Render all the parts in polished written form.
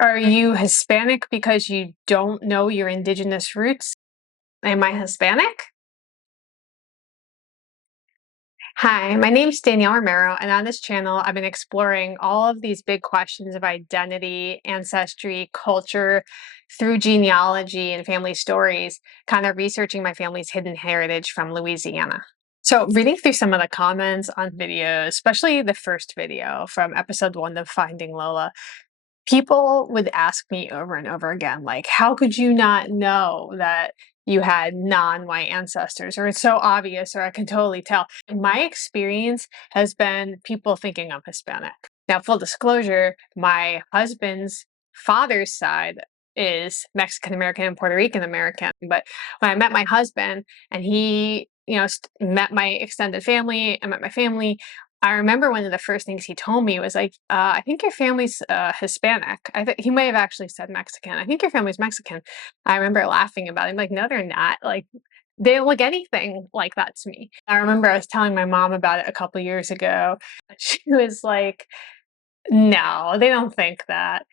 Are you Hispanic because you don't know your indigenous roots? Am I Hispanic? Hi, my name's Danielle Romero, and on this channel, I've been exploring all of these big questions of identity, ancestry, culture through genealogy and family stories, kind of researching my family's hidden heritage from Louisiana. So, reading through some of the comments on videos, especially the first video from episode 1 of Finding Lola, people would ask me over and over again, like, how could you not know that you had non-white ancestors? Or it's so obvious, or I can totally tell. My experience has been people thinking I'm Hispanic. Now, full disclosure, my husband's father's side is Mexican American and Puerto Rican American. But when I met my husband and he, met my extended family and met my family, I remember one of the first things he told me was like, "I think your family's Hispanic." I think he may have actually said Mexican. I think your family's Mexican. I remember laughing about it. I'm like, "No, they're not. Like, they don't look anything like that to me." I remember I was telling my mom about it a couple years ago. She was like, "No, they don't think that."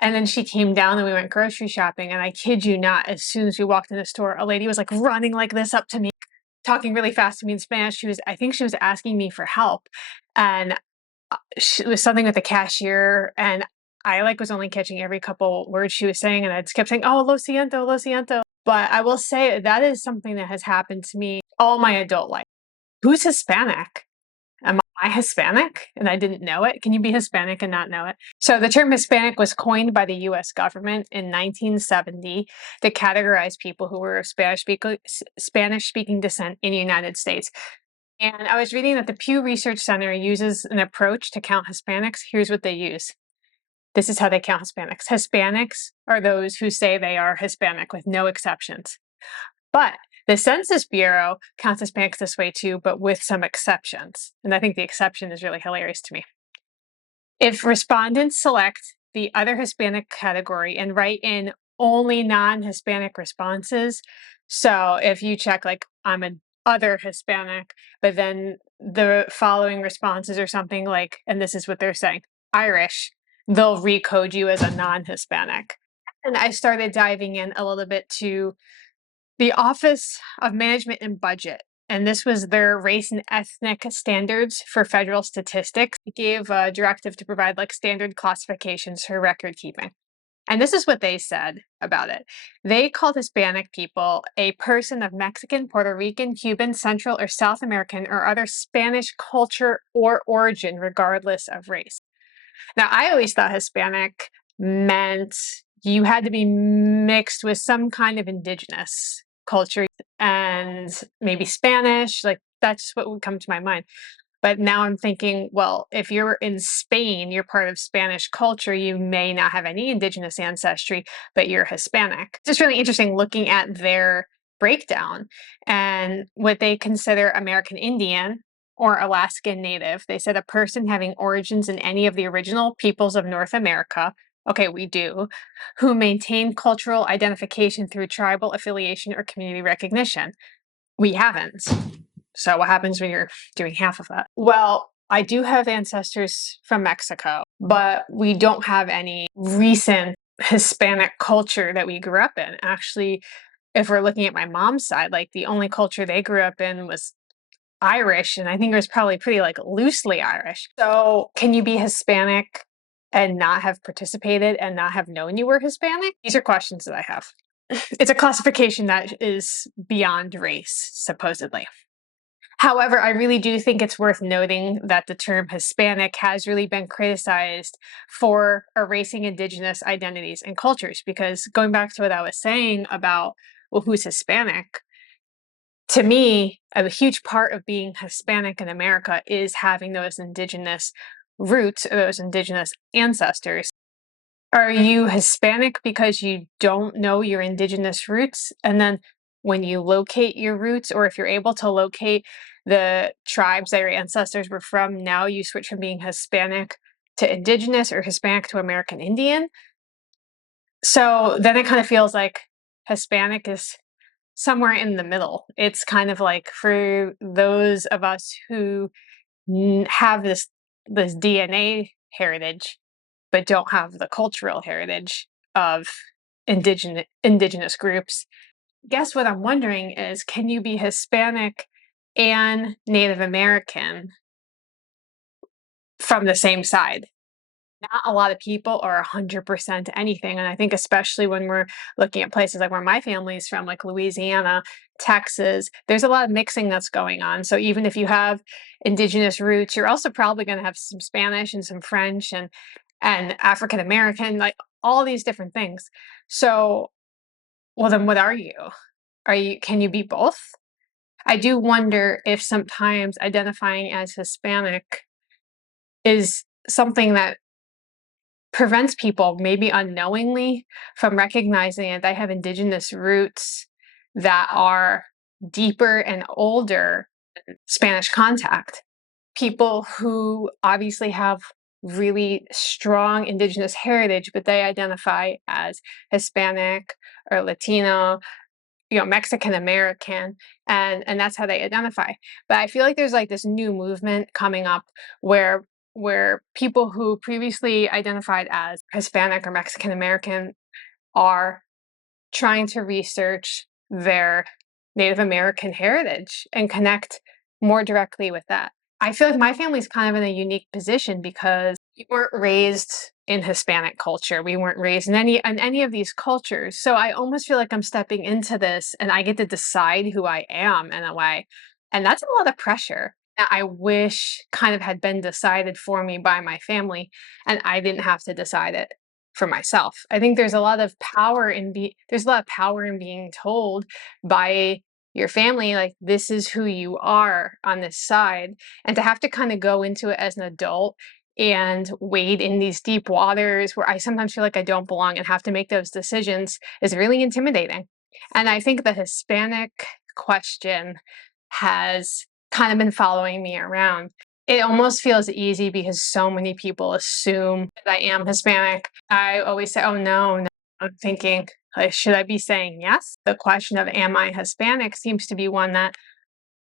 And then she came down and we went grocery shopping. And I kid you not, as soon as we walked in the store, a lady was like running like this up to me, talking really fast to me in Spanish. I think she was asking me for help. And it was something with the cashier, and I like was only catching every couple words she was saying, and I just kept saying, "Oh, lo siento, lo siento." But I will say that is something that has happened to me all my adult life. Who's Hispanic? Am I Hispanic and I didn't know it? Can you be Hispanic and not know it? So the term Hispanic was coined by the US government in 1970 to categorize people who were of Spanish-speaking descent in the United States. And I was reading that the Pew Research Center uses an approach to count Hispanics. Here's what they use. This is how they count Hispanics. Hispanics are those who say they are Hispanic with no exceptions. But the Census Bureau counts Hispanics this way too, but with some exceptions. And I think the exception is really hilarious to me. If respondents select the other Hispanic category and write in only non-Hispanic responses, so if you check like I'm an other Hispanic, but then the following responses are something like, and this is what they're saying, Irish, they'll recode you as a non-Hispanic. And I started diving in a little bit to the Office of Management and Budget, and this was their race and ethnic standards for federal statistics. It gave a directive to provide like standard classifications for record keeping. And this is what they said about it. They called Hispanic people a person of Mexican, Puerto Rican, Cuban, Central, or South American, or other Spanish culture or origin, regardless of race. Now, I always thought Hispanic meant you had to be mixed with some kind of indigenous culture and maybe Spanish. Like, that's what would come to my mind. But now I'm thinking, well, if you're in Spain, you're part of Spanish culture, you may not have any indigenous ancestry, but you're Hispanic. It's just really interesting looking at their breakdown and what they consider American Indian or Alaskan Native. They said a person having origins in any of the original peoples of North America. Okay, we do, who maintain cultural identification through tribal affiliation or community recognition. We haven't. So what happens when you're doing half of that? Well, I do have ancestors from Mexico, but we don't have any recent Hispanic culture that we grew up in. Actually, if we're looking at my mom's side, like the only culture they grew up in was Irish, and I think it was probably pretty like loosely Irish. So can you be Hispanic and not have participated and not have known you were Hispanic? These are questions that I have. It's a classification that is beyond race, supposedly. However, I really do think it's worth noting that the term Hispanic has really been criticized for erasing indigenous identities and cultures, because going back to what I was saying about, well, who's Hispanic? To me, a huge part of being Hispanic in America is having those indigenous roots or those indigenous ancestors. Are you Hispanic because you don't know your indigenous roots? And then when you locate your roots, or if you're able to locate the tribes that your ancestors were from, now you switch from being Hispanic to indigenous or Hispanic to American Indian. So then it kind of feels like Hispanic is somewhere in the middle. It's kind of like for those of us who have this DNA heritage, but don't have the cultural heritage of indigenous groups. Guess what I'm wondering is, can you be Hispanic and Native American from the same side? Not a lot of people are 100% anything, and I think especially when we're looking at places like where my family's from, like Louisiana, Texas, there's a lot of mixing that's going on. So even if you have indigenous roots, you're also probably gonna have some Spanish and some French and African American, like all these different things. So, well, then what are you? Can you be both? I do wonder if sometimes identifying as Hispanic is something that prevents people, maybe unknowingly, from recognizing that they have indigenous roots that are deeper and older than Spanish contact. People who obviously have really strong indigenous heritage, but they identify as Hispanic or Latino, Mexican American, and that's how they identify. But I feel like there's like this new movement coming up where people who previously identified as Hispanic or Mexican American are trying to research their Native American heritage and connect more directly with that. I feel like my family's kind of in a unique position because we weren't raised in Hispanic culture. We weren't raised in any of these cultures. So I almost feel like I'm stepping into this and I get to decide who I am in a way. And that's a lot of pressure that I wish kind of had been decided for me by my family and I didn't have to decide it for myself. I think there's a lot of power in being told by your family, like, this is who you are on this side, and to have to kind of go into it as an adult and wade in these deep waters where I sometimes feel like I don't belong and have to make those decisions is really intimidating. And I think the Hispanic question has kind of been following me around. It almost feels easy because so many people assume that I am Hispanic. I always say, "Oh, no, no." I'm thinking, like, should I be saying yes? The question of am I Hispanic seems to be one that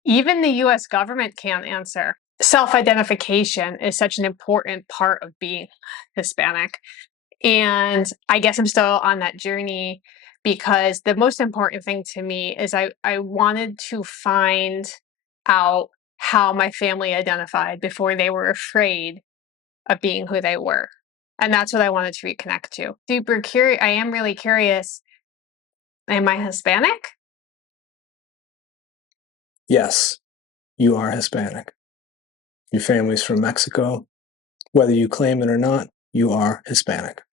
even the US government can't answer. Self-identification is such an important part of being Hispanic. And I guess I'm still on that journey because the most important thing to me is I wanted to find out how my family identified before they were afraid of being who they were. And that's what I wanted to reconnect to. Super curious. I am really curious. Am I Hispanic? Yes, you are Hispanic. Your family's from Mexico. Whether you claim it or not, you are Hispanic.